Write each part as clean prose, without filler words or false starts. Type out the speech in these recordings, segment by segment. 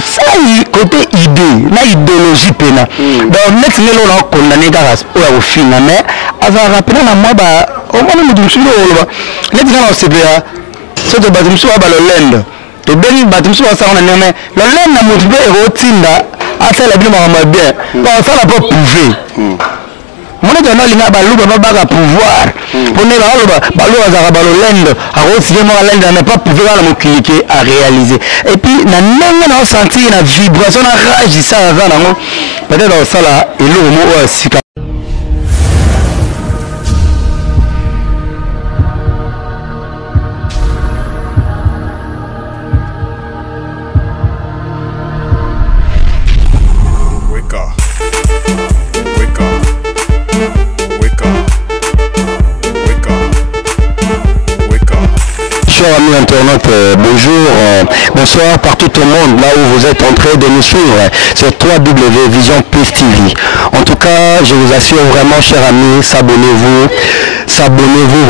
ça côté idée na idéologie pena donc net ngelo na condamné garas o fina mais azara pena na moi ba o mona mudu silo lo net ngana o sebea so to batum so ba lo lend to beni batum so sa on na mais lo lend na mudu be ro tinda asa la bino ma bien ba ça la pas prouver mon état n'a pas de pouvoir. Pour ne pas pas pouvoir cliquer à réaliser. Et puis, on a senti une vibration, on a réagi ça avant. Peut-être dans ça là, et le mot aussi. Chers amis internautes, bonjour, bonsoir partout au monde, là où vous êtes en train de nous suivre sur 3W Vision Plus TV. En tout cas, je vous assure vraiment, chers amis, s'abonnez-vous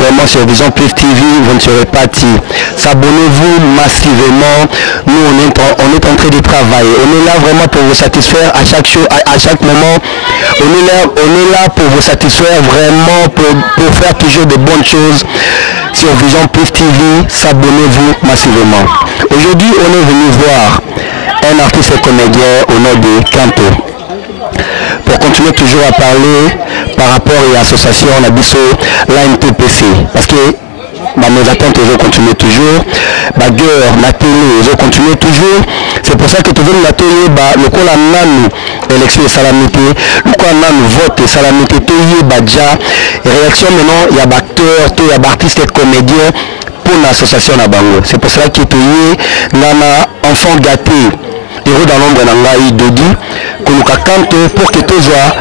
vraiment sur Vision Plus TV, vous ne serez pas tirés. S'abonnez-vous massivement, nous on est en train de travailler, on est là vraiment pour vous satisfaire à chaque moment, on est là pour vous satisfaire vraiment, pour faire toujours de bonnes choses sur Vision Plus TV. S'abonnez-vous massivement. Aujourd'hui, on est venu voir un artiste comédien au nom de Kanto. Pour continuer toujours à parler par rapport à l'association Nabiso, l'ANTPC. Parce que nos attentes continuent toujours. La guerre, la télé, ils continuent toujours. C'est pour ça que tout le monde a télé, le coup la nanu, élection et salamité, le coup la nanu vote et salamité, télé, badja. Réaction maintenant, il y a acteurs, il y a artistes et comédiens. Pour l'association Nabango. C'est pour cela qu'il y a un enfant gâté, héros dans l'ombre d'Angaï Dodi, que nous Kanto pour que tout soit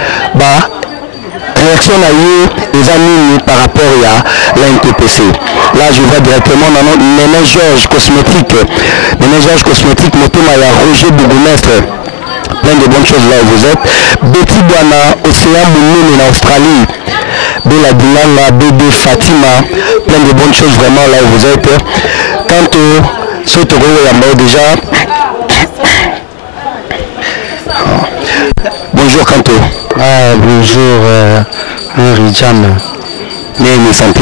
réaction les amis par rapport à l'ANTPC. Là, je vais directement dans notre ménageur cosmétique. Ménageur cosmétique, notamment il y a Roger Bougoumestre. Plein de bonnes choses là où vous êtes. Betty Boana, Océan Mounine en Australie. Bella Dilanga, Bébé Fatima, plein de bonnes choses vraiment là où vous êtes. Quant au Sotoro Yambo déjà. Bonjour Kanto. Bonjour Henri Jam. Bien santé.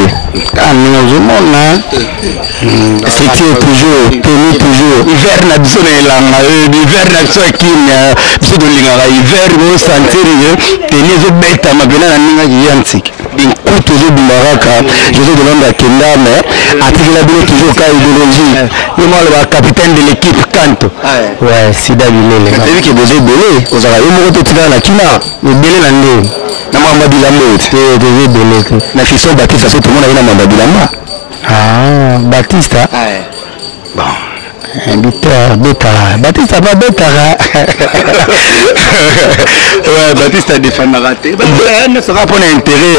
Structure toujours, tenue toujours. Hiver n'a besoin de l'angle, hiver n'a besoin de qui, de l'ingara, hiver vous sentir, tenez aux bêtes à ma belle qui yantik. Bien coup toujours du Maraka, je suis de l'homme à Kenda, mais article toujours cas idéologie. Et moi le capitaine de l'équipe Kanto. Ouais, c'est d'habiller. T'as vu qu'il y a des belés, vous avez eu mon petit dans la Kina, le belé l'année. Namamba Bilamo, na fisson Baptiste, tout le monde a eu Namamba Bilama. Ah, Baptiste. Bon. Baptiste a pas Bétara. Ouais, Baptiste a défendu la raté. Ne sera pas intérêt.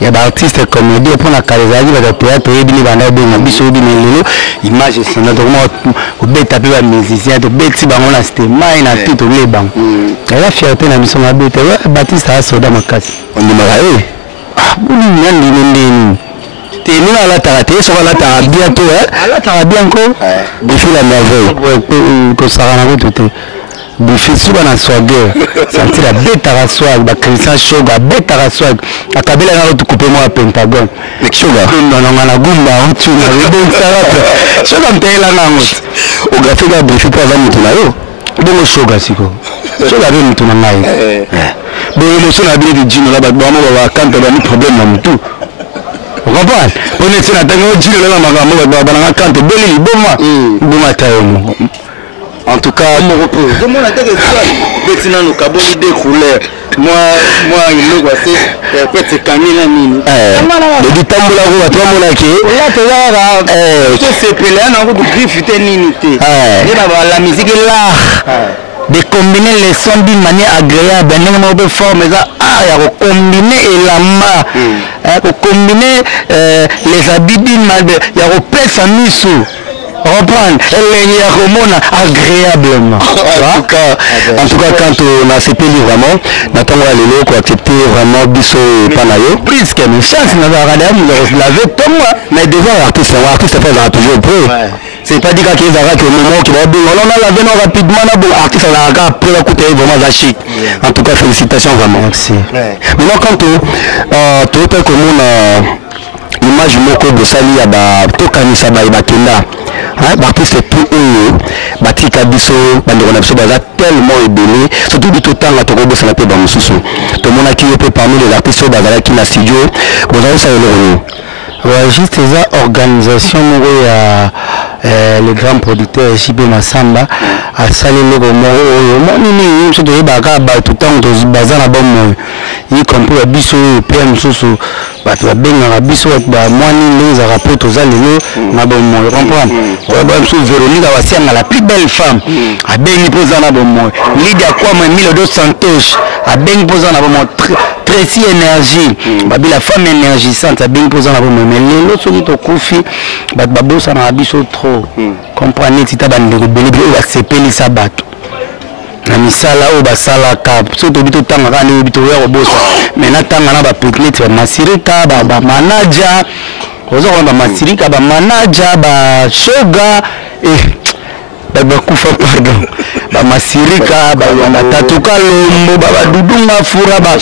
Il y a des artistes comédiens pour la carrière, le théâtre, image, c'est naturellement au bête à peu musicien, au bête si on a c'était main à tout les bancs. Et la fierté de la mission à bête, Baptiste a soda ma casse. On est marié. Ah, bon, t'es mis à la taraté, ça va la taraté bientôt, hein? À la taraté encore? Bouffez la merveille. Que ça va tout. Bouffé souvent dans son gueule, sentir la bête à rassoir, la Christian Shoga, bête à rassoir, à Kabila n'a pas coupé moi à Pentagone. Mais Shoga, non, on a la goumba, on tue, on a le bon sarap. Shoga me paye la namote. Au graphique, il a bouffé pour avoir mon tonayo. Donc Shoga, c'est quoi? Shoga avait mon tonayo. Bon, l'émotion a bien dit, nous là-bas, on va quand on a mis problème dans tout. Vous comprenez? On est sur la tête, on dit, là, on va quand on belli, bon moi, bon matin. En tout cas, mon repos. Comment on a dit que ça, nous avons des couleurs. Moi, il me c'est peut-être Camille Nini. Le dit tamboula roue à toi, mon aki. Là, tu vois, c'est pelé, on a un peu de griffe, nini. La musique est là. De combiner les sons d'une manière agréable, d'une forme, il y a combiner la main, combiner les habits d'une manière, il y a repère sa mise reprendre agréablement. En tout cas, quand on a accepté vraiment, Nathan Walelo pour accepter vraiment Bisso Panayo. Prise que mes chances n'a pas regardé, mais devant l'artiste, l'artiste fait toujours prêt. c'est pas dit qu'il y a un moment qui va bien. On a la veine rapidement, bon artiste à la gare, après la côté vraiment chic. En tout cas, félicitations vraiment. Merci. Maintenant, quand tu es comme l'image moko de Sali à Tokanisa Bakenda, l'artiste tout haut, Batika Bisso, Banderonapso Baza tellement ébélé, surtout du tout temps à Togo Sanate Bamususu. Tout le monde qui est parmi les artistes Bazala qui na studio, vous avez ça ouais, juste les organisations, les grands producteurs, JP Massamba, à Salé Logo Moro, tout le temps, Bazana Bom, y compris la Bisso, PM Soso, Benga Bisso, Moani, les rapports aux Allélo, Nabom, vous comprenez? Véronique Awasianga, la plus belle femme, à Bengi Posana Bom, Lydia Kwame, Milodo Santos, à Bengi Posana Bom, Tracy Énergie, la femme énergisante, à Bengi Posana Bom, mais les autres sont au Kofi, Babo Sanabiso trop. Comprenez, si tu as accepté les sabbats. Na misala o basala ka soto bito tanga kana bito ya bossa mais na tanga na ba piquet ba masirika ba manager ozo ba masirika ba manager ba shoga ba kufa pardon ba masirika ba tatuka lombo ba dudunga fura ba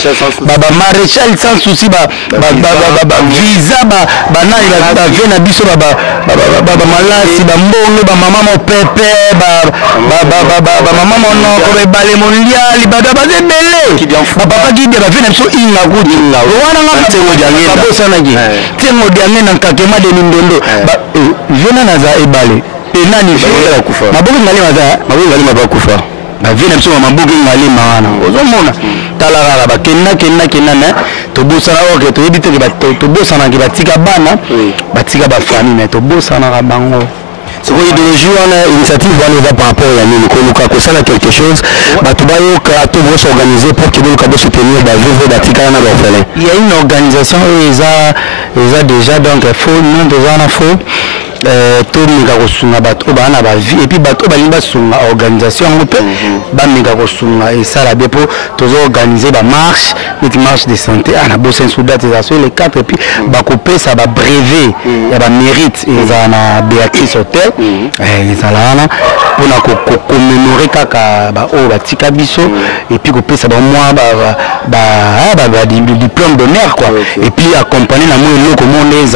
maréchal sans souci ba visa ba nani ba vena biso ba malasi ba mbongo ba mama mo pepe ba mama mo no ko be bale mondial ba zebele ba papa ki de ba vena biso inga kuti wana nga tengo jange ba bosana ki tengo jange na kakema de mindondo ba vena na za ebale nani vile kufa mabogi ngali maza kufa ba vile mso mabogi ngali maana ozomona talala ba kenna na to bosana oke to ebite to bosana ki batika bana batika ba famille to bosana ka bango. C'est quoi l'idéologie, on a initiative par rapport à nous, nous ça quelque chose, tout s'organiser pour que nous puissions soutenir la vie de la. Il y a une organisation, ils ont déjà donc faux, non déjà faux. Tout et puis bateau organisation et ça la dépôt tous organiser la marche de santé à la bosse les 4 et puis couper ça va brevet il y a mérite et ça na Béatrice Hôtel et ça là pour commémorer kaka tika biso et puis couper ça moi diplôme d'honneur quoi et puis accompagner la moi comment les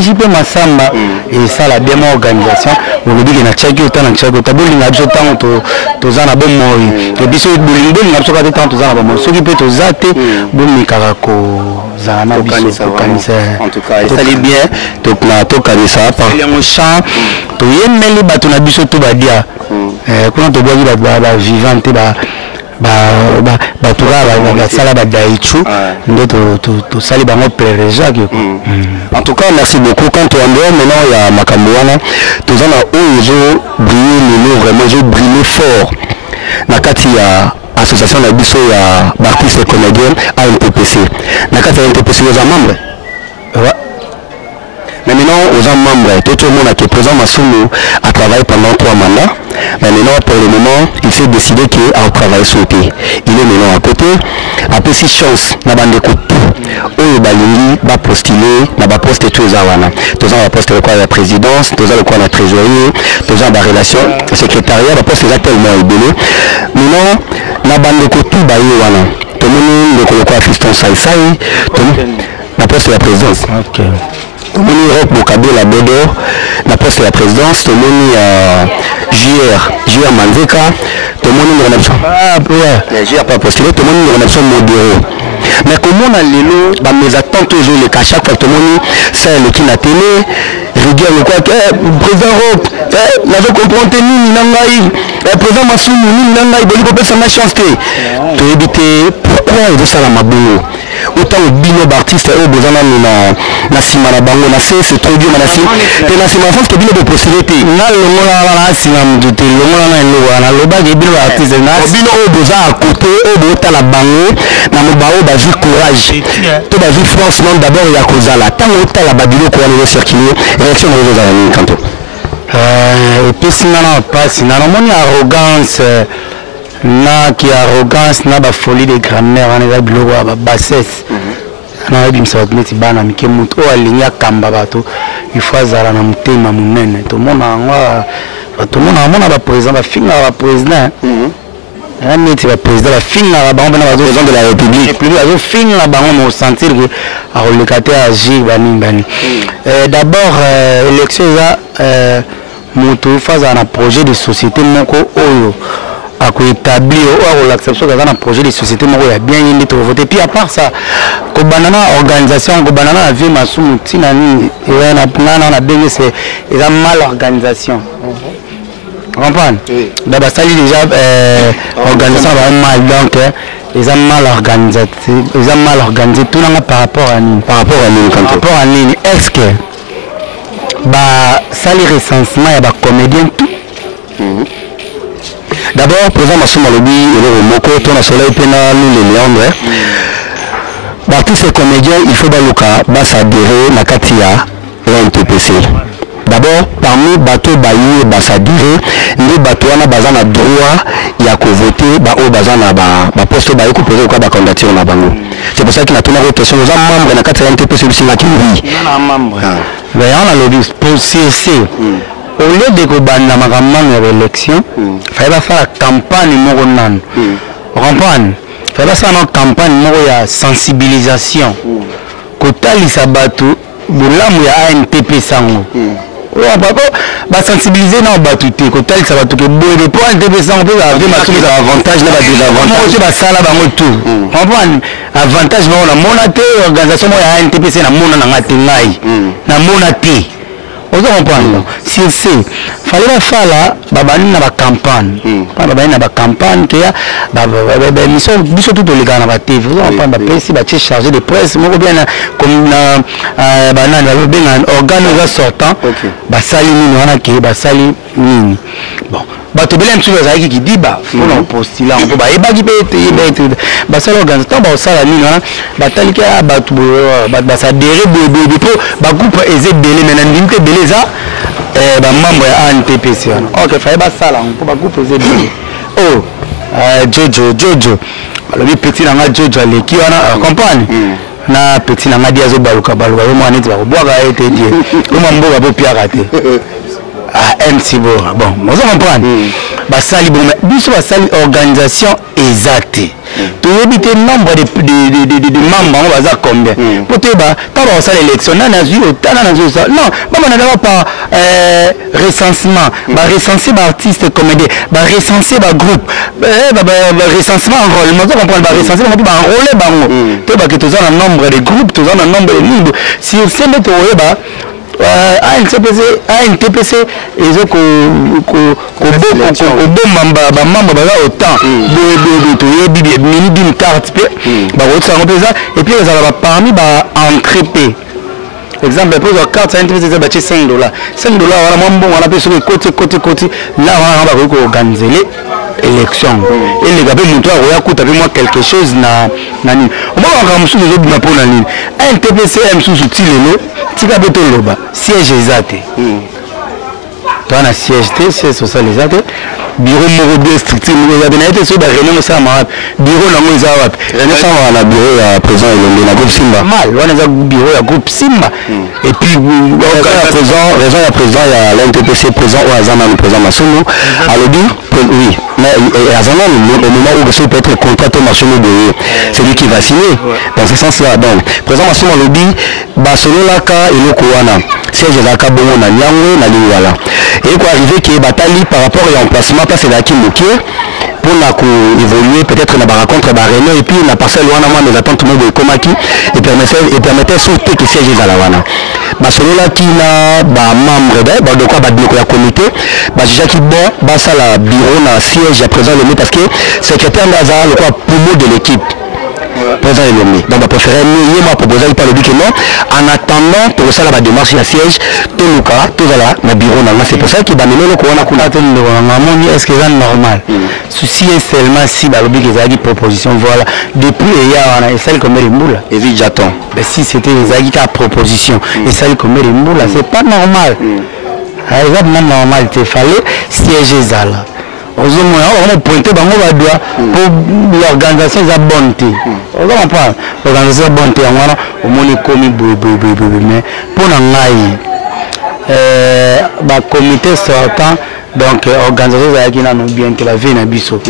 JP Massamba et ça la bien organisation on dit que na tchaki autant na tchaki taboli na biso tant to zana bon moi et biso bolingo na biso ka tant to zana bon moi soki peut to zate bon mikara ko zana biso kanisa en tout cas ça allait bien to na to kanisa par le chant to yemeli bato na biso to badia quand to bogi ba vivante en tout cas merci beaucoup quand on est maintenant il y a Makamouana tous en a ils ont brillé vraiment ils ont brillé fort nakati ya association la biso ya artiste comédien ANTPC nakati ya ANTPC aux membres mais maintenant aux membres tout le monde qui est présent Massoumou a travaillé pendant 3 mandats. Mais maintenant pour le moment il s'est décidé qu'il a travaillé sur le pays. Il est maintenant à côté. Après 6 chances na bande coupe oyo balingi ba postuler na ba poste tous awana. Tous en poste le quoi la présidence, tous en le quoi la trésorier, tous en ba relation secrétariat, ba poste tellement ébélé. Maintenant na bande coupe ba wana. Tout le monde le quoi fiston sai na poste la présidence. OK. Tout le monde Europe Bokabé la Bodo, la poste de la présidence, tout le monde JR Manzeka, tout le monde JR pas postulé, tout le monde a modéré. Mais comme on a l'élo, mes attentes toujours les cas chaque fois tout le monde c'est le qui n'a télé, rigueur le quoi président Europe, n'avait compris ni nangai, président Massoumou ni nangai, boli peut ça ma chance to éviter pourquoi il veut ça la mabou. Autant au bino d'artistes au besoin na sima na bango na c'est trop dur na sima te na sima France que bino de possibilité na longola na sima mduté longola na lo na loba ke bino artiste na bino au besoin à côté au bota la bango na mobao ba vu courage to ba vu France non d'abord ya kozala tant au la babilo ko na circuler élection na les amis kanto et puis sina na pas sina na moni arrogance na qui arrogance na ba folie de grand-mère na biloko ba bassesse na bimsa ba meti bana mike muto o alinya kamba bato il faut azala na mutema munene to mona ngwa to mona ba président ba finga ba président Rameti va président la fin la banque na président de la République plus azo fin la banque mo sentir que a relecate agir bani d'abord élection za moto phase un projet de société moko oyo a ko établir ou l'acceptation dans un projet de société moko ya bien yindi to voter puis à part ça ko banana organisation ko banana vie masumu tina ni et na bengi c'est ils ont mal organisation. Comprendre? Oui. D'abord, ça déjà organisation va mal donc ils ont mal organisé. Ils ont mal organisé tout le par rapport à nous. Par rapport à nous. Par rapport à nous. Est-ce que ça les recensement il y a des comédiens tout? D'abord, président Massouma Lobi et le Moko, ton soleil pena nous les Léandres. L'artiste comédien il faut baluka s'adhérer na katia l'NTPC. D'abord, parmi bateau bailli et bassaduré, les bateaux ont besoin de droit, il y a qu'à voter, au besoin de poste bailli pour poser la candidature na bango. C'est pour ça qu'il a tourné la question. Nous avons membre de la 4 sur le Singapour. On a membre. Mais on a lobby pour CSC. Au lieu de que la membre de l'élection, il fallait faire la campagne moronan. Vous comprenez? Il fallait faire une campagne de sensibilisation. Quand il s'est battu, il y a un TP sango. Va sensibiliser dans battu te côté ça va tout que bon le point de ça on peut avoir des avantages là des avantages va ça là bango tout comprendre avantage on a monaté organisation ya NTPC na mona na ngati ngai na monaté on comprendre si c'est fallait faire là babani na ba campagne babani na ba campagne que ba mission biso tout les gars na ba TV on comprendre ba PC ba chargé de presse moko bien comme na banane ba ben organe va sortant ba sali nini wana ke ba sali nini bon bato belem tu vas qui dit bah on postuler on peut ba eba ki bete ba sali organisateur ba sala nini wana ba talika bato ba s'adhérer de pro ba groupe ezé belé maintenant limite belé ça ba membre ya NTPC OK fa ba sala on peut ba groupe ezé belé oh Jojo le petit na Jojo aleki wana comprendre na petit na ngadi azo baluka yo mwana nti ba ko boaka ete die ko mambo ba popia raté MC Bora. Bon, vous comprenez? Basali bon, biso basali organisation exacte. Tu éviter nombre de membres, on va combien? Pour te ba, quand on sait l'élection, na nazu autant na nazu ça. Non, pas on n'a pas recensement, ba recenser ba artiste comédien, ba recenser ba groupe, ba recensement enrôlement, vous comprenez? Ba recenser ba enrôler bango. Tu ba que tu as un nombre de groupes, tu as un nombre de livres. Si on sait mettre au ba NTPC ils ont membre autant de mini d'une carte et puis ils ont parmi entrepris exemple pour la carte NTPC c'est $5 $5 voilà bon on a pu sur côté là on va organiser élection et les gars montre à coûte avec moi quelque chose na nani on va encore les autres pour la ligne NTPC M sous lelo tika beto loba siège exact toi na siège c'est social exact bureau moko de structure nous avons été sur la réunion ça ma bureau na moi ça réunion ça na bureau ya président Elombe na groupe Simba mal on a bureau ya groupe Simba et puis raison ya président ya l'NTPC président ou azana le président Massomo alobi oui mais azana au moment où ça peut être contrat Massomo de c'est lui qui va signer dans ce sens là donc président Massomo alobi ba solo la ka eloko wana siège za ka bongo na nyangwe na lingala et quoi arriver que batali par rapport à l'emplacement parce que la Kimoké pour évoluer peut-être dans la rencontre et puis la parcelle wana moi mes attentes tout le monde de Komaki et permettait sauter que siège à la wana ba solo la qui na ba membre de quoi ba de la comité ba déjà qui bon ba ça la bureau na siège à présent le parce que secrétaire Nazar le quoi poumon de l'équipe président Elombe donc on préférer moi proposer par le but que non en attendant pour ça la démarche la siège tout le cas tout là na bureau na c'est pour ça que ba melelo ko wana kuna tellement moni est-ce que c'est normal souci est seulement si ba lobi que zaki proposition voilà depuis hier on a celle comme Mbula et vite j'attends mais si c'était zaki ka proposition et celle comme Mbula c'est pas normal exactement normal il fallait siège zala on a pointé bango ba doigt pour l'organisation za bonté on va pas l'organisation bonté on a au moni komi mais pour na ngai comité sortant donc organisation qui n'a bien que la vie n'a biso.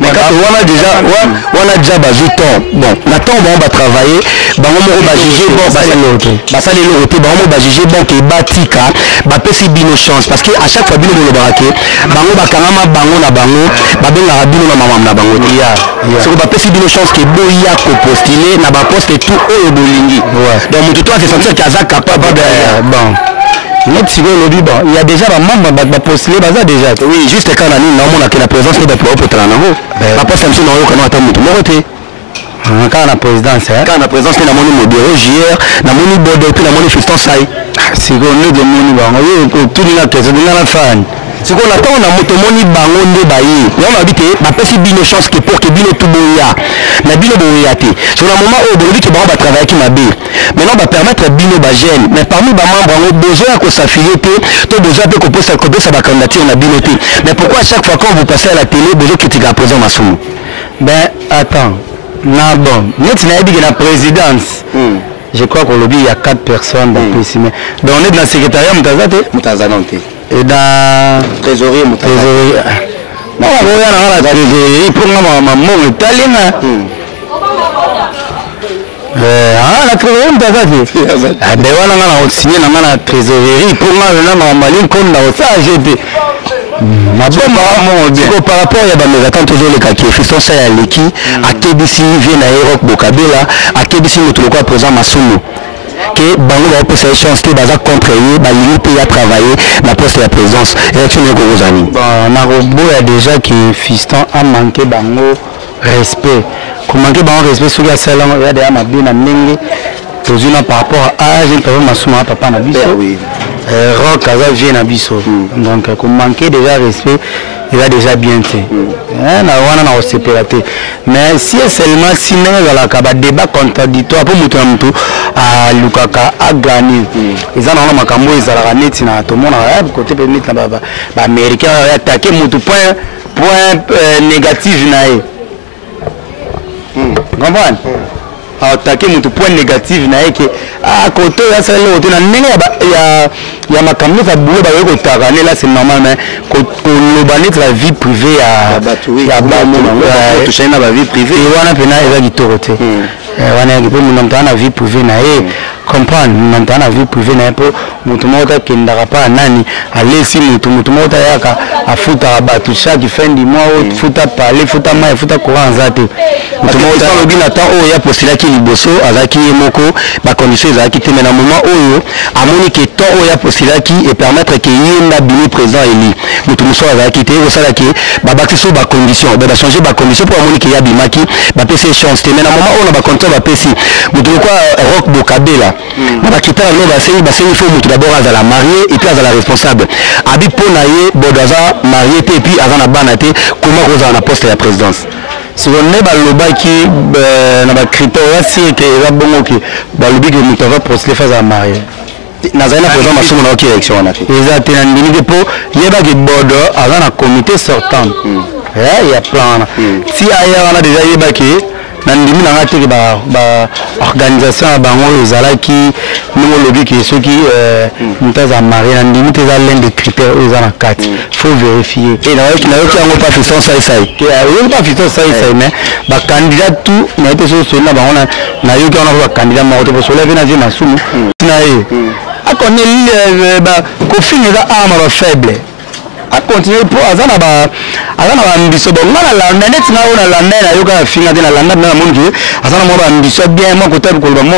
Mais quand on a déjà basé temps bon maintenant on va travailler bango moko ba juger bon ça les loté bango ba juger bon que batika ba pesi bino chance parce que à chaque fois bino le barake bango ba kangama bango na bango ba benga bino na mama na bango c'est que ba pesi bino chance que boya ko postuler na ba poste tout au bolingi donc mutu toi se sentir qu'aza capable de bon il y a déjà un membre qui va postuler déjà. Oui, juste quand on a la présence de la poste quand la présidence, quand la présidence, on a mon bureau JR, on a mon bureau puis on a mon fiston saï. C'est qu'on est de mon tout le monde fan. C'est qu'on attend on a motomoni bango nde bayi. On a dit ma pesi bino chance que pour que bino tout boya. Na bino boyate. Sur le moment où on dit que bango va travailler qui m'a bé. Maintenant on va permettre bino ba jeune. Mais parmi ba membres on a besoin que ça fileté, tout besoin que qu'on puisse accorder sa candidature na binoté. Mais pourquoi à chaque fois quand vous passez à la télé, besoin critiquer la présidence Massou? Ben attends. Non bon, nous tu dit que la présidence. Je crois qu'au lobby il y a 4 personnes dans le PCM. Donc on est dans le secrétariat Moutazanante. Et dans trésorerie Moutazanante. Non, on est dans la trésorerie pour maman italienne. La trésorerie Moutazanante. Ah ben voilà on a signé dans la trésorerie pour maman maline comme dans ça j'étais. Par rapport à mes attentes toujours les cas qui sont ça à l'équipe à KBC vient à Europe Bokabela à KBC nous trouvons présent Massoumou que bango va poser chance que baza contre eux ba limite à travailler la poste de la présence élection de Gorozani bon na robot il y a déjà qui fiston a manqué bango respect comment manquer bango respect sur la salle il y a des amabé na mingi toujours par rapport à j'ai pas Massouma papa na biso oui rock à vient à biso donc comme manquer déjà respect il va déjà bien fait on a séparé mais si seulement si dans la débat contradictoire pour mutu mutu à Lukaka a gagné ils en ont makambo ils a net na tout monde côté permis na américain attaquer mutu point négatif nae comprendre attaquer mutu point négatif nae que à côté là c'est l'autre na ndenge ya makambo ça boule ba ko takane là c'est normal mais ko lobanit la vie privée ya toucher na ba vie privée et wana pena eza kitorote wana ki po munamta na vie privée na comprendre munamta na vie privée na po mutu mota kendaka pa nani alesi mutu mota yaka afuta batu chaque fin du mois futa parler futa mai futa courant zate mutu mota lobi na temps o ya postila ki liboso azaki moko ba condition ezaki te mais na moment oyo amoni ke temps o ya qui et permettre que yenda bini présent eli mutu muso azaki te ko sala ke ba bakisi ba condition ba changer ba condition pour amoni ke ya bimaki ba pese chance te mais na moment on a ba contrat ba pesi mutu quoi rock Bokabela na ba critère no ba seni faut mutu d'abord azala marié et puis azala responsable abi pona ye bodaza marié te et puis azana bana te comment koza na poste ya présidence si on est baloba qui na ba critère si que za bongo ki balobi que mutu va poster face à marié nazana présent Massoumou na qui élection wana exact na ndimi po yeba ke bodo avant na comité sortant il y a plan si aya wana déjà yeba ke na ndimi na ngati ke ba organisation ya bango ezalaki ningo lobi ke soki mutaza marié na ndimi te za l'un des critères ezana 4 faut vérifier et na yoki yango pas fiston ça que yo pas fiston ça mais ba candidat tout na été so na bango na yoki on a ba candidat ma auto so lever na vie Massoumou na a connaît ba Kofi n'est pas faible a continuer pour azana ba ambition bon na la net na ona la na yoka finga de la landa na monji azana mo ba ambition bien mo ko tabu ko ba mo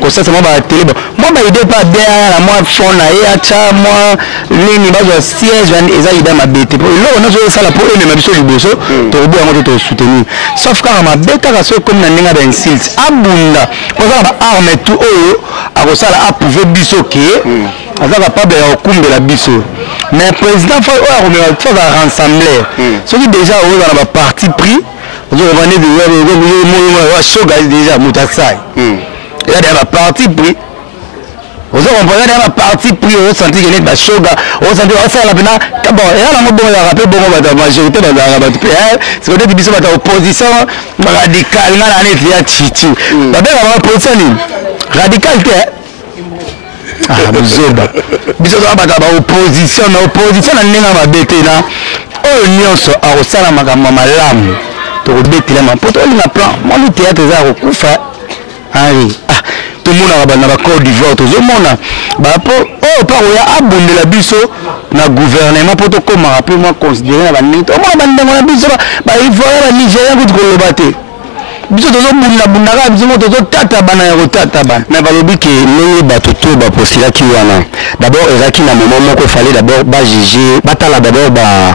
ko ça mo ba télé mo ba idée pas bien la moi fond na ya cha moi nini ba jo siège van eza ida ma bete pour lo na zo sala pour ene ma biso liboso to bo ngo to soutenir sauf quand ma beta ka so comme na ninga ben silt abunda ko za ba arme tout oyo a ko sala approuver biso ke aza capable ya okumbela biso mais président faut rassembler ceux qui déjà ont un parti pris ils ont vendu de choga déjà Moutassai il y a des partis pris ils ont vendu un parti pris au senti que les choga au senti ça la pena bon et là on doit rappeler bon la majorité dans la c'est que des bisous dans opposition radicale na la net ya chichi ba ben la opposition radicale Ah, Buzoba. Buzoba ba opposition na nenga mabete na. Oh nyonso arosala makambo malamu. To betela ma poto na plan. Mon théâtre za kokufa. Ari. Ah, tout le monde a ba Côte d'Ivoire to zomona. Ba po oh pa oya abundela biso na gouvernement poto koma rappel moi considérer ba nito. Mo ba ndengo na biso ba Ivoire ba Nigeria ko koloba te. Biso tozo bunda bundaka biso tozo tata bana ya kotata bana na balobi ke ndenge bato to ba postila ki wana d'abord ezaki na moment moko fallait d'abord ba juger batala d'abord ba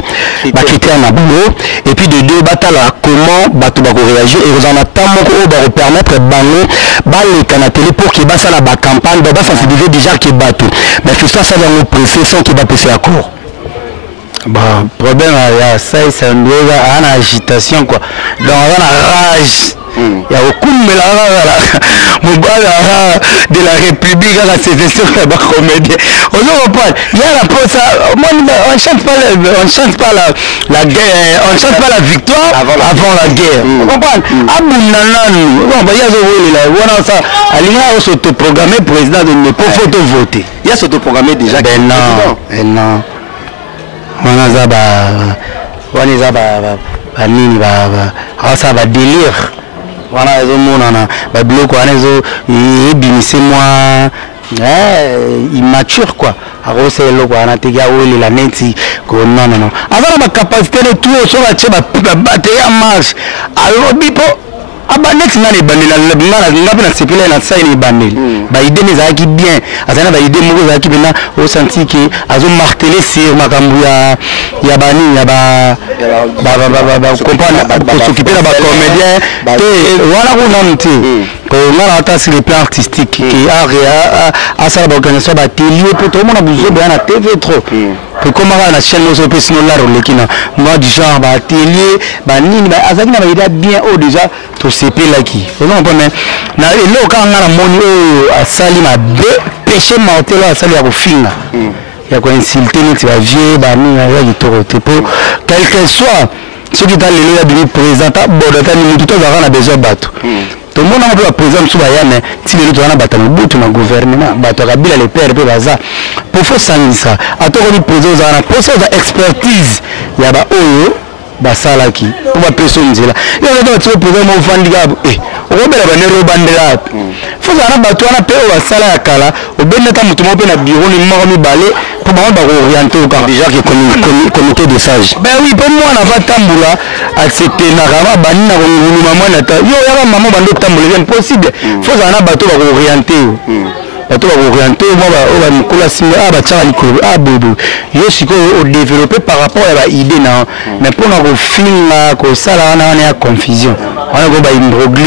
critère na boulot et puis de deux batala comment bato ba ko réagir et aux en attend moko ba permettre bango ba le kana télé pour que ba ça la ba campagne ba sensibiliser déjà que bato mais tout ça va nous presser sans qu'il va passer à court. Bah problème ça c'est une agitation quoi donc on a rage. Il y a beaucoup de la République à la sécession de la comédie. Il y a la pause, on ne chante pas la guerre, on ne chante pas la victoire avant la guerre. Vous comprenez? Il y a s'autoprogrammé président de ne pas voter. Il y a s'autoprogrammé déjà. Ben non. On a délire. Voilà, les blocs, c'est moi immature quoi. Alors c'est le quoi, on a été la neti, non. Avant la capacité de tout, sur la tchèque, battre en marche. Alors, bipo. Abanex na les bandela na sepela na sa ni bandel ba idée les aki bien azana ba idée moko za ki bena au senti que azo marteler sur makambu ya bani ya ba comprendre pour s'occuper de ba comédien te wala ko nanti ko ngala ta sur le plan artistique qui a ça ba organisation ba télé pour tout le monde a besoin de na TV trop que comment la chaîne nous peut sinon là le kina moi du genre ba télé ba nini ba azaki na ba idée bien au déjà to CP là qui vous comprenez na le quand on a moni a sali ma péché mortel a sali ya kofinga ya ko insulter ni tu va vieux ba ni ya kitoko pour quel que soit ce qui dans le ya du président bodata ni tout ça na besoin bato tout le monde a un président sous bayane si le tout na batana butu na gouvernement bato kabila les pères pe baza pour faut sangisa atoko ni président za pour ça expertise ya ba oyo basalaki pour ba personne nzela yo ndo tu président mo vandiga obela ba nero bandela faut ça na bato na pe o basala ya kala obenda mutu mo pe na bureau ni mo mi balé pour ba orienter au car déjà que comité de sages ben oui pour moi na va tambula accepter na rama bani na ngulu mama na ta yo ya maman bando tambula c'est impossible faut ça na bato ba orienter bato ba orienter moi ba mikola simba ba tchaka likolo bobo yo siko au développer par rapport à la idée na mais pour na ko finga ko sala na ya confusion on a go ba imbroglio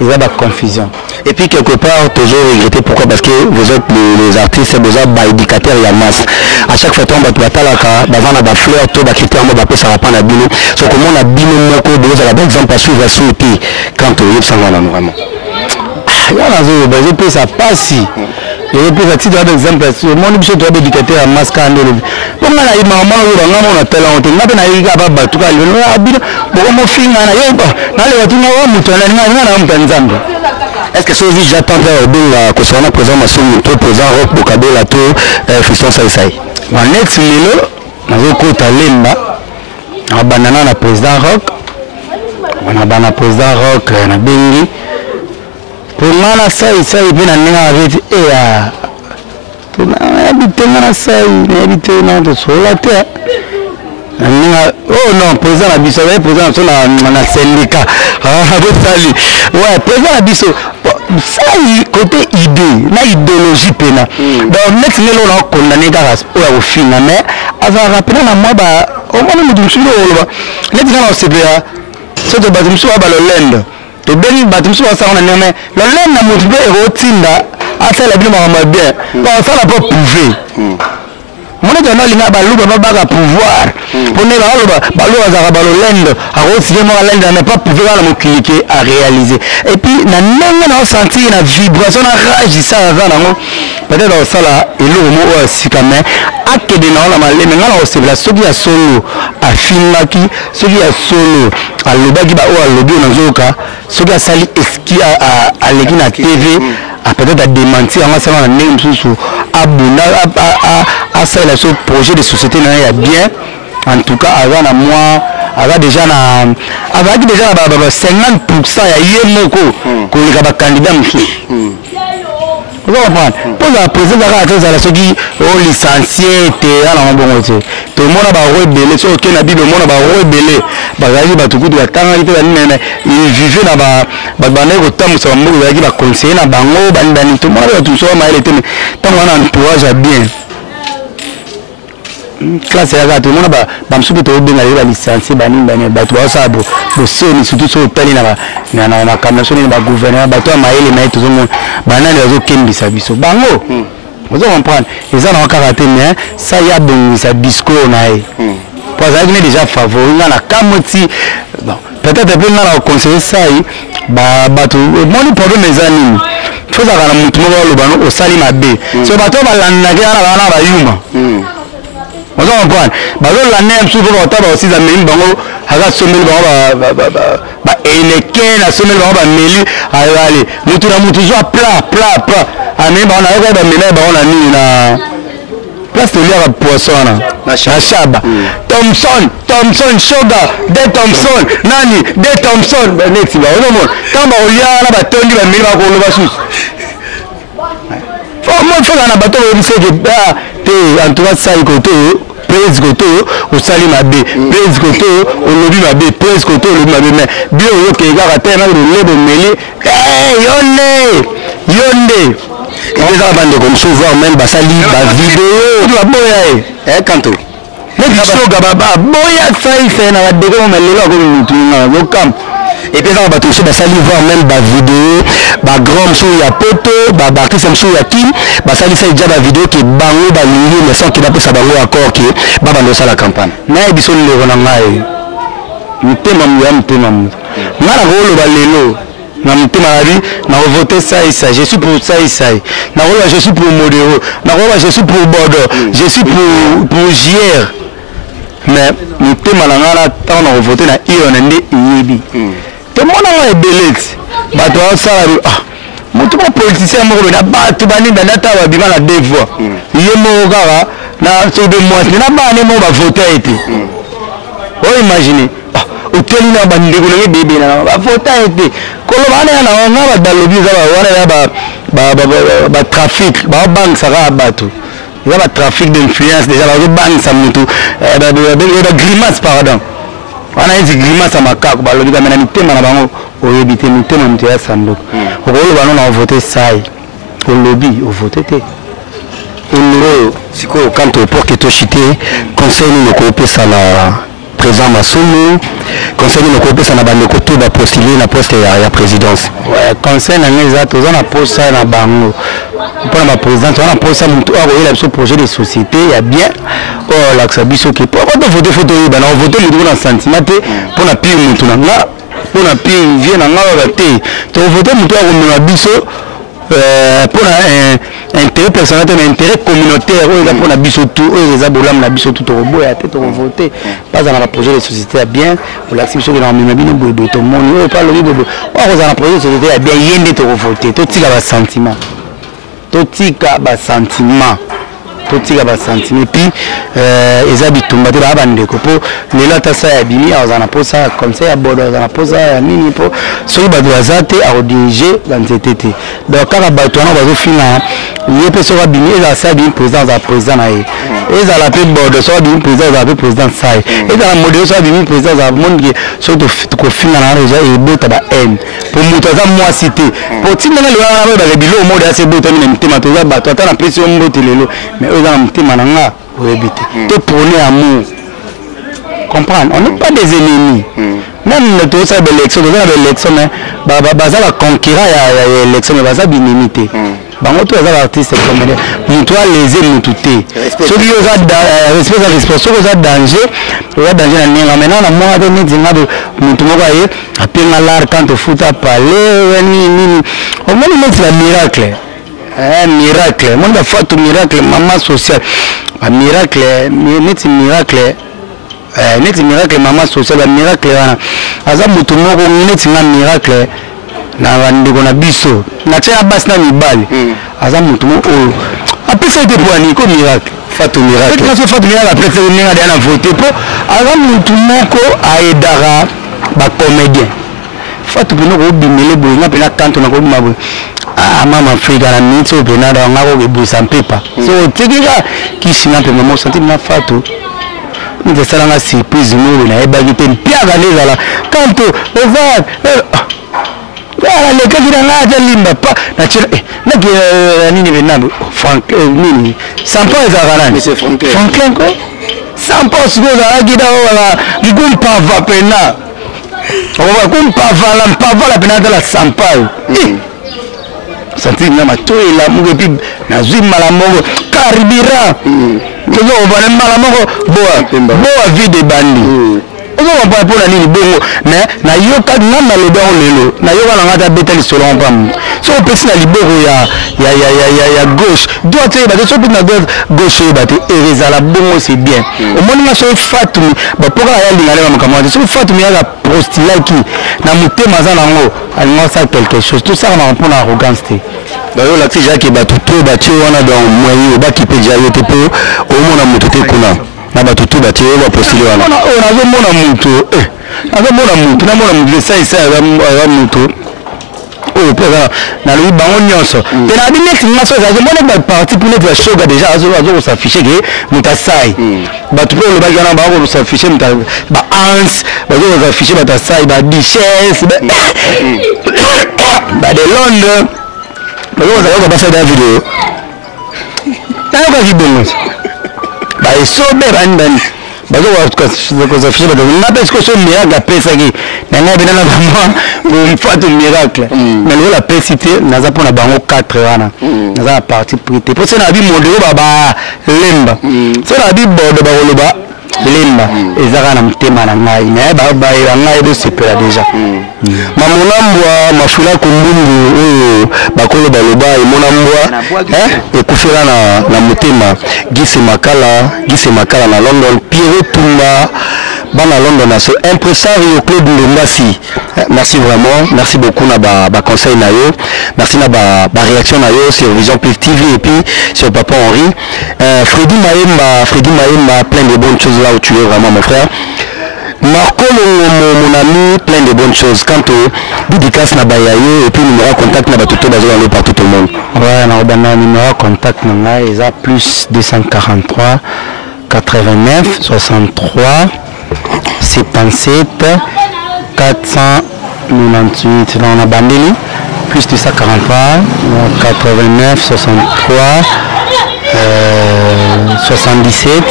on a ba confusion et puis quelque part toujours regretter pourquoi parce que vous êtes les artistes vous êtes ba éducateurs ya masse à chaque fois on ba talaka bazana ba fleur to ba critère mo ba pesa pa na bino so comment na bino moko de la exemple à suivre sauter quand on y s'en va vraiment je ça passe. Je peux citer un exemple. Mon objet de l'éducateur à Mascandé. Comme on a eu maman, on a tel on a eu à tout cas, on a dit, bon, mon fils, on a eu, est-ce que ce que j'attends que ce soit présent, ma présent, Rock, Bocado, Lato, Fiston Saïsaï. Mon ex, Lilo, on a côté Lemba, on a banana na président Rock, on a banana président Rock, on a Bengi. Pour moi, ça il vient avec habiter dans ça, habiter dans la terre. Oh non, président Abisso, président dans la syndicat. Ouais, président Abisso, ça côté idée, la idéologie pénale. Donc, next niveau, on a condamné Garas au final, mais avant rappeler la moi, au moins nous disons le next niveau, c'est bien. C'est de bâtiment sur le land. To beni bâtiment sur ça on a nommé le land na motivé rotinda à ça la bien bien bon ça n'a pas prouvé mon état na linga ba luba ba pouvoir pour ne ba luba za ba le land à rotinda mo land n'a pas prouvé dans mon cliquer à réaliser et puis na nenga na sentir na vibration na rage ça va na peut-être ça là et le mot sikame akede na la malé mais ngala osebla soki ya solo afimaki soki ya solo alobaki ba o alobi na zoka soki asali eski a leki na TV peut-être à démentir en ça même sous abuna à ça la projet de société n'a bien en tout cas avant à moi avec déjà 50% ya yemoko ko le candidat monsieur vous comprenez pour la présidence à la soki au licencié te ala mbongo te to mona ba rebelle so ke na bible mona ba rebelle bazali batukutu batanga ite ba nene il vivait na ba bana ko tamusa mbongo bazali ba conseiller na bango bandani to mona ba tout so ma ele te tant on a un entourage bien classe ya gato mona ba msuki to benga le ba licencié bani bato ba sa bo soni surtout so tali na kamation ni ba gouvernement bato ma ele na to zo banani bazo kembisa biso bango vous comprenez ils ont encore raté mais ça y a donc ça discours nae pour ça il est déjà favori na kamoti bon peut-être bien na conseiller ça bato moni problème ezani faut ça na mutu mo lo bano o sali mabe so bato balanda ke na bana ba yuma vous comprenez bazo la nem sous pour ta ba aussi za memi bango haga someli bango ba eneke na someli bango ba meli allez mutu na mutu zo plat ami ba na ba mena ba na ni na place de lire poisson na Shaba Thompson Sugar de Thompson nani de Thompson next ba on mo tamba olia na ba tondi ba meli ba ko lo ba sus faut na bato ba se que te en tout cas ça ikoto presse koto o sali mabe presse koto o lobi mabe presse koto o lobi mabe mais bien yo ke ga ta na le lebo meli yonde et les abandons comme souvent même basali ba vidéo la boya kanto mais biso gaba boya sai fait na de ko melelo ko mutu na go camp et puis ça va toucher basali voir même ba vidéo ba grand show ya poto ba artiste show ya kim basali ça déjà ba vidéo qui bango ba lingi mais sans qu'il a pas ça bango accord qui ba bando ça la campagne na biso le na ngai mutema mu ngala ko lo ba lelo na mutema ari na voter ça et ça je suis pour ça et ça na rola je suis pour Modéro na rola je suis pour Bordeaux je suis pour JR mais mutema na ngala tant na voter na iyo na ndi yibi to mona wa belet bato ça mutu ba politicien moko na bato bani na data wa bima na deux fois yemo kaka na so de mois na bani mo ba voter été o imaginer hôtel na bandi ko le bébé na ba voter été ko lo bana na nga ba dalobi za ba wana ba trafic ba bank ça va bato il y a ba trafic d'influence déjà ba bank ça mutu ba grimace pardon wana hizi grimace makako ba lobi kamena mitema na bango oyebite mitema mutu ya sanduku ko lo bana na voter sai ko lobi o voter te on siko quand pour que to chité conseil nous ko pesa na président Massoumou conseil nous ko pesa na bande ko to ba postuler na poste ya présidence ouais conseil na ngeza to za na poste na bango pour la présidence on a posé mutu a royé le projet de société il y a bien oh l'axe biso qui pour voter photo ba na voter mutu na sentiment pour na pire mutu na nga pour na pire vient na nga ba te to voter mutu a ko na biso pour intérêt personnel mais intérêt communautaire pour la biso tout les abolam la biso tout au bout et à tête au voter pas dans la projet de société bien pour l'axe biso que dans même bien bobo tout monde pas le bobo on dans la projet de société bien yende to voter to tika ba sentiment et puis les habitants de la bande pour les lots ça ya bimi à na posa conseil à bordeaux na posa ya nini pour so ba doazate à diriger l'entité donc quand ba to na ba zo fina il peut so ba bimi et ça bien président na et ça la pe bordeaux so bien président ça et dans la modèle so bien président za monde qui so to fina na déjà et bota ba n pour muto za moi cité pour tinga le wana ba bilo mode assez bota ni mtema to za ba to ta na pression mbote lelo mais dans le petit mananga pour éviter te prôner amour comprendre on n'est pas des ennemis même le tout ça de l'élection mais baza la conquérant ya élection mais baza binimité bango to za artiste comme mutu les mutu te so bi oza respect so oza danger na ninga maintenant na moi de ninga de mutu moko aye apenga l'art quand foot à parler ni au moins mettre la miracle un miracle monde a fait un miracle maman sociale un miracle net miracle maman sociale un miracle wana aza mutu moko net na miracle na ndeko na biso na tia basi na mibali aza mutu oyo apesa ete po ani ko miracle Fatou Miracle Fatou Miracle après c'est ninga de na voter po aza mutu moko aidara ba comédien Fatou bino ko bimele boye na pena kanto na ko mabo mama Afrika na mitso pena da ngako ke busa mpepa so tikika kisina pe mama santi na Fatou nous sommes là surprise nous na ebagite piaga lezala kanto eza le kakira ngaja limba pa na chira na ke nini benabo Frank nini sampo ezala nani Franklin ko sampo siko za gida wala ngumpa va pena on va kumpa la pena de la sampo santi na matoi la muge pi na zima la mogo caribira Tozo on va mala moko boa vide bandi ozo on va pour la nini bongo na yoka na maloba lelo na yoka na ngata betali solo on pam so pesi na liboro ya gauche droite ba so pesi na gauche ba te ezala bongo c'est bien au moins na so Fatou ba poka ya lingale ba makamwa so Fatou ya la prostila ki na mutema za nango alimo ça quelque chose tout ça on prend arrogance te bayo la tija ki batuto bati wana dans moyen ba ki peja yote po au mona mutu te kuna na batuto bati ba postile wana nazo mona mutu na mona mutu ça ya mutu oh pega na lui bango nyonso te na bi next ngaso za mona ba parti pour notre show déjà azo s'afficher que mutasai batu po le ba kana ba ko s'afficher muta ba ans ba zo s'afficher ba tasai ba duchesse ba de Londres on va passer la vidéo. T'as pas vu bon. Bah ils sont bien random. Bah on va faire on appelle ce que c'est miracle la paix ça qui. Nanga bena na vraiment une fois de miracle. Mais la paix cité naza pour na bango 4 wana. Naza parti prêter. Pour ça na bi modelo baba lemba. Ça na bi bordo ba koloba lemba ezaka na mtema na ngai na ba ngai do sepela déjà. Mamonambwa mafula kumbungu oyo bakolo baloba emonambwa ekufela na mutema gise makala na London Pierre Tumba bana London na so impresario Claude Ndongasi merci vraiment merci beaucoup na ba conseil na yo merci na ba réaction na yo sur Vision Plus TV et puis sur Papa Henri Freddy Maemba plein de bonnes choses là où tu es vraiment mon frère Marco mon ami plein de bonnes choses quant au dédicace na bayayo et puis numéro contact na batuto bazolo partout tout le monde ouais na bana numéro contact na ngai eza plus 243 89 63 77 498 dans la bandeli plus 243 89 63 77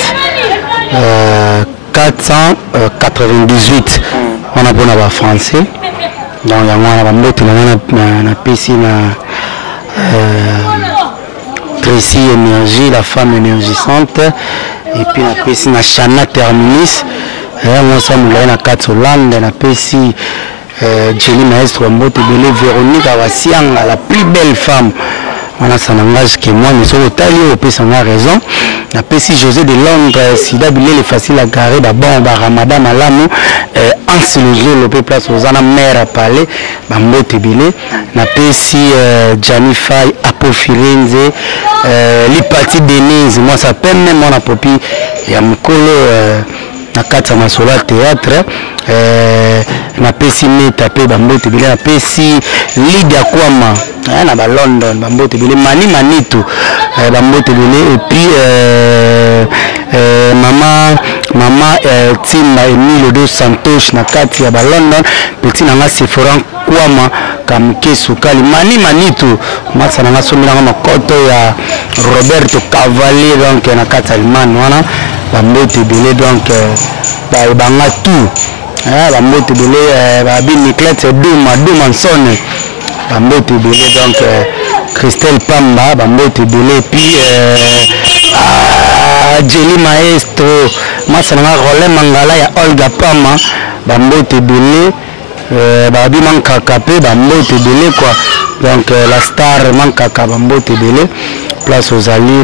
498 on a bon à français donc il y a un PC Tracy énergie la femme énergisante et puis la PC na Chana Terminus moi ça me l'a 4 Hollande na PC Jenny Maestro Mbote Belé Véronique Awasianga la plus belle femme on a ça n'engage que moi mais sur le taille au PC on a raison la PC José de Londres Sida Bilé les facile à garer d'abord Ramadan Malamu en ce jour le peu place aux ana mère à parler Mbote Belé na PC Gianni Fay Apo Firenze l'hypatie Denise moi ça peine même mon apopi ya mkolo na kata masola théâtre na pesi metape bambote bile na pesi Lydia Kwama na ba London bambote bile mani manitu bambote bile et puis mama Tima Emile dos Santos na kati ya ba London petit na nga Sephora Kwama kamke sukali mani manitu matsa na nga somila nga makoto ya Roberto Cavalli donc na kati Allemagne wana bambote bile donc banga tout bambote bile babi Niclette Duma Nsone bambote bile donc Christelle Pamba bambote bile puis Jenny Maestro masana Roland Mangala ya Olga Pama bambote bile babi mankaka pe bambote bile quoi donc la star mankaka bambote bile place aux alliés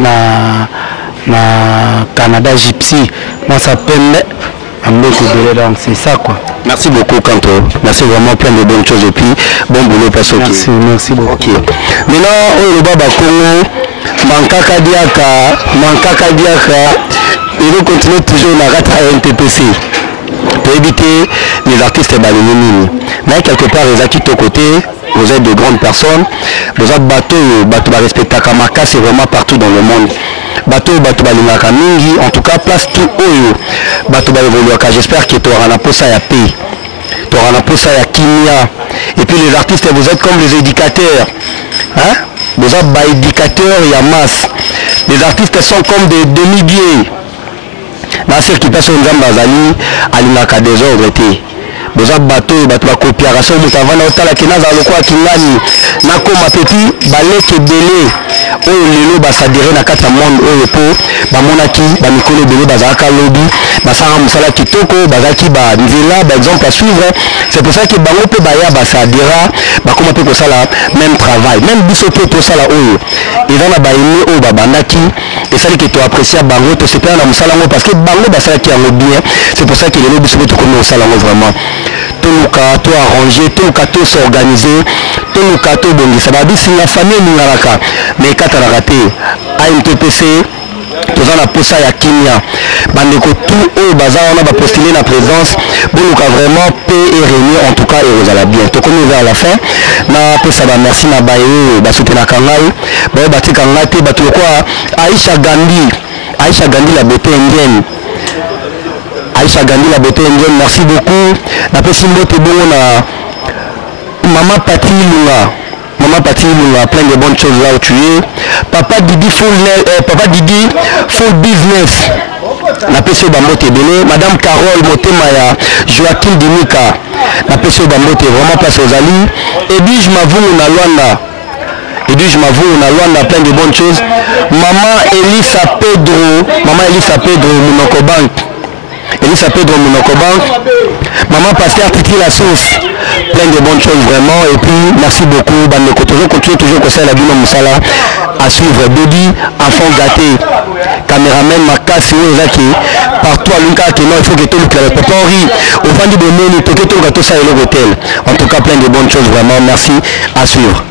na Canada Gypsy moi ça peine donc c'est ça quoi. Merci beaucoup Kanto. Merci vraiment plein de bonnes choses et puis bon boulot Pasoki. Merci beaucoup. Ok. Maintenant, au Baba Congo, Mankaka Diaka, il faut continuer toujours la rate à NTPC pour éviter les artistes balénines. Mais quelque part, les acquis de côté, vous êtes de grandes personnes, vous êtes bateau respecté Kamaka, c'est vraiment partout dans le monde. Bateau balinaka mingi, en tout cas place tout haut. Bateau évoluaka, j'espère que tu auras la posa ya paix. Tu auras la posa ya kimia. Et puis les artistes, vous êtes comme les éducateurs. Hein? Vous êtes des éducateurs et à masse. Les artistes sont comme des demi-biais. Dans ceux qui passent au Nzambazali, à l'inaka désordre. Vous êtes bateau, la coopération, vous avez la Kenaza, le quoi qui l'année. Nakoma petit, balek belé. Oyo lelo basadire na kata monde oyo po bamonaki bamikolo belé bazaka lobby basanga musala kitoko bazaki ba nzela par exemple à suivre. C'est pour ça que bango pe baya basadira bakoma pe kosala même travail même biso pe to sala oyo eza na baimi oyo babandaki et ça que tu apprécies bango to sepela na musala ngo parce que bango basala ki yango bien. C'est pour ça que lelo biso pe to komi osala ngo vraiment tout to arranger tout to s'organiser tout to bongisa ba bisi la famille ningalaka mais kata na raté ANTPC toza na posa ya kimia bandeko tout oyo baza wana ba postuler na présence boluka vraiment paix et réunion en tout cas et vous allez bien to komi vers la fin na pesa ba merci na bayo ba soutenir kangai ba batika ngate ba tulokwa Aisha Gandhi la beauté indienne. Aisha Gandhi la beauté indienne, merci beaucoup. Na pesi mbote bongo na Maman Pati Lunga, plein de bonnes choses là où tu es. Papa Didi full business. Na pesi bambote bene. Madame Carole Motemaya, Joaquin Dimika. Na pesi bambote vraiment place aux alliés. Edwige Mavungu na Luanda, plein de bonnes choses. Maman Elisa Pedro Monokobank. Maman Pasteur Titi la sauce, plein de bonnes choses vraiment et puis merci beaucoup Bandeko continue toujours comme ça la Bino Moussala à suivre Baby enfant gâté caméraman Makasi Ozaki partout à l'unka qui non il faut que tout le papa Henri au fond du domaine tout que tout le ça et l'hôtel en tout cas plein de bonnes choses vraiment merci à suivre.